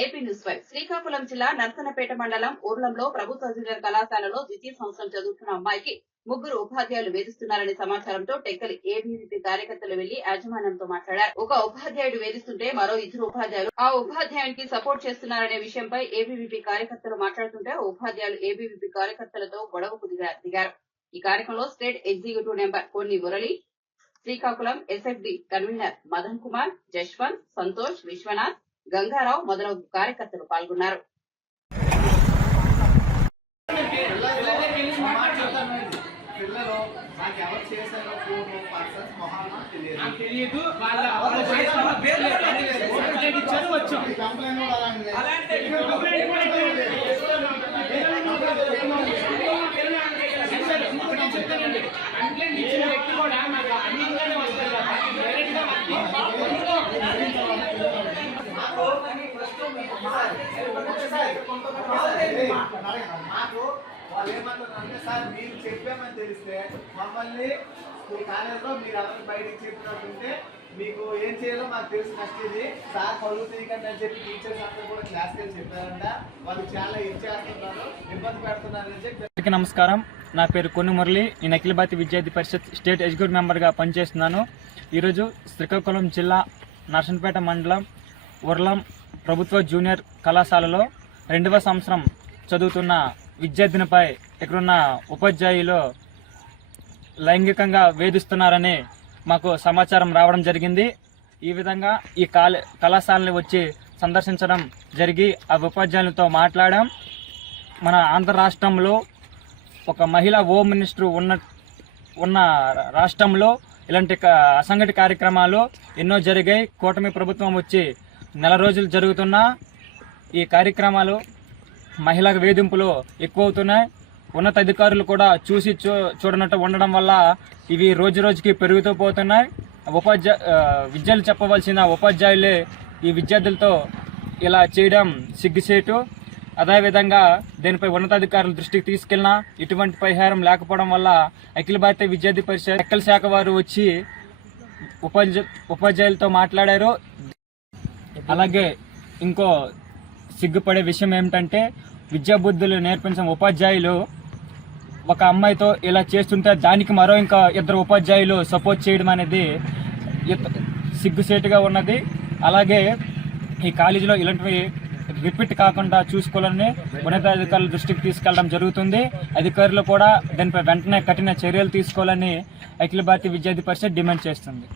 AP news 5 Srikakulam జిల్లా నర్సన్నపేట మండలం ఊర్లంలో ప్రభుత్వ జూనియర్ కళాశాలలో ద్వితీయ సంవత్సరం చదువుతున్న అమ్మాయికి ముగ్గురు ఉపాధ్యాయులు వేధిస్తున్నారనే సమాచారంతో టెక్కలి ఏబీవీపీ కార్యకర్తలు వెళ్లి యాజమాన్యంతో మాట్లాడారు. ఒక ఉపాధ్యాయుడు వేధిస్తుంటే మరో ఇద్దరు ఉపాధ్యాయులు ఆ ఉపాధ్యాయునికి సపోర్ట్ చేస్తున్నారనే విషయంపై ఏబీవీపీ కార్యకర్తలు మాట్లాడుతుంటే ఉపాధ్యాయులు ఏబీవీపీ కార్యకర్తలతో గొడవకు దిగారు. ఈ కార్యక్రమంలో స్టేట్ ఎగ్జిక్యూటివ్ నెంబర్ కొన్ని మురళి, శ్రీకాకుళం ఎస్ఎఫ్డి కన్వీనర్ మదన్ కుమార్, జశ్వంత్, సంతోష్, విశ్వనాథ్, గంగారావు మొదలగు కార్యకర్తలు పాల్గొన్నారు. మాకు వాళ్ళు ఏమంటారంటే సార్ మీరు చెప్పామని తెలిస్తే మమ్మల్ని కాలేజ్లో మీరు అందరూ బయటికి చెప్పినట్టుంటే మీకు ఏం చేయాలో మాకు తెలిసి నచ్చేది సార్ పనులు తీయకండి అని చెప్పి టీచర్స్ అందరూ కూడా క్లాస్కి వెళ్ళి చెప్పారంట. వాళ్ళు చాలా ఇచ్చేస్తున్నారు, ఇబ్బంది పెడుతున్నారని చెప్పి. నమస్కారం, నా పేరు కొన్ని మురళి. నేను అఖిల భారతీయ విద్యార్థి పరిషత్ స్టేట్ ఎగ్జిక్యూటివ్ మెంబర్గా పనిచేస్తున్నాను. ఈరోజు శ్రీకాకుళం జిల్లా నర్సన్నపేట మండలం ఉర్లం ప్రభుత్వ జూనియర్ కళాశాలలో 2వ సంవత్సరం చదువుతున్న విద్యార్థినిపై ఇక్కడున్న ఉపాధ్యాయులు లైంగికంగా వేధిస్తున్నారని మాకు సమాచారం రావడం జరిగింది. ఈ విధంగా ఈ కళాశాలని వచ్చి సందర్శించడం జరిగి ఆ ఉపాధ్యాయులతో మాట్లాడాం. మన ఆంధ్ర రాష్ట్రంలో ఒక మహిళా హోమ్ మినిస్టర్ ఉన్న రాష్ట్రంలో ఇలాంటి అసంఘటిత కార్యక్రమాలు ఎన్నో జరిగాయి. కూటమి ప్రభుత్వం వచ్చి నెల రోజులు జరుగుతున్న ఈ కార్యక్రమాలు మహిళా వేధింపులు ఎక్కువ అవుతున్నాయి. ఉన్నతాధికారులు కూడా చూసి చూడనట్టు ఉండడం వల్ల ఇవి రోజు రోజుకి పెరుగుతూ పోతున్నాయి. విద్యలు చెప్పవలసిన ఉపాధ్యాయులే ఈ విద్యార్థులతో ఇలా చేయడం సిగ్గుచేటు. అదేవిధంగా దీనిపై ఉన్నతాధికారుల దృష్టికి తీసుకెళ్లినా ఇటువంటి పరిహారం లేకపోవడం వల్ల అఖిల భారతీయ విద్యార్థి పరిషత్ టెక్కల్ శాఖ వారు వచ్చి ఉపాధ్యాయులతో మాట్లాడారు. అలాగే ఇంకో సిగ్గుపడే విషయం ఏమిటంటే విద్యాబుద్ధులు నేర్పించిన ఉపాధ్యాయులు ఒక అమ్మాయితో ఇలా చేస్తుంటే దానికి మరో ఇంకా ఇద్దరు ఉపాధ్యాయులు సపోర్ట్ చేయడం అనేది సిగ్గుసేటుగా ఉన్నది. అలాగే ఈ కాలేజీలో ఇలాంటివి రిపీట్ కాకుండా చూసుకోవాలని ఉన్నతాధికారుల దృష్టికి తీసుకెళ్లడం జరుగుతుంది. అధికారులు కూడా దానిపై వెంటనే కఠిన చర్యలు తీసుకోవాలని అఖిల భారతీయ విద్యార్థి పరిషత్ డిమాండ్ చేస్తుంది.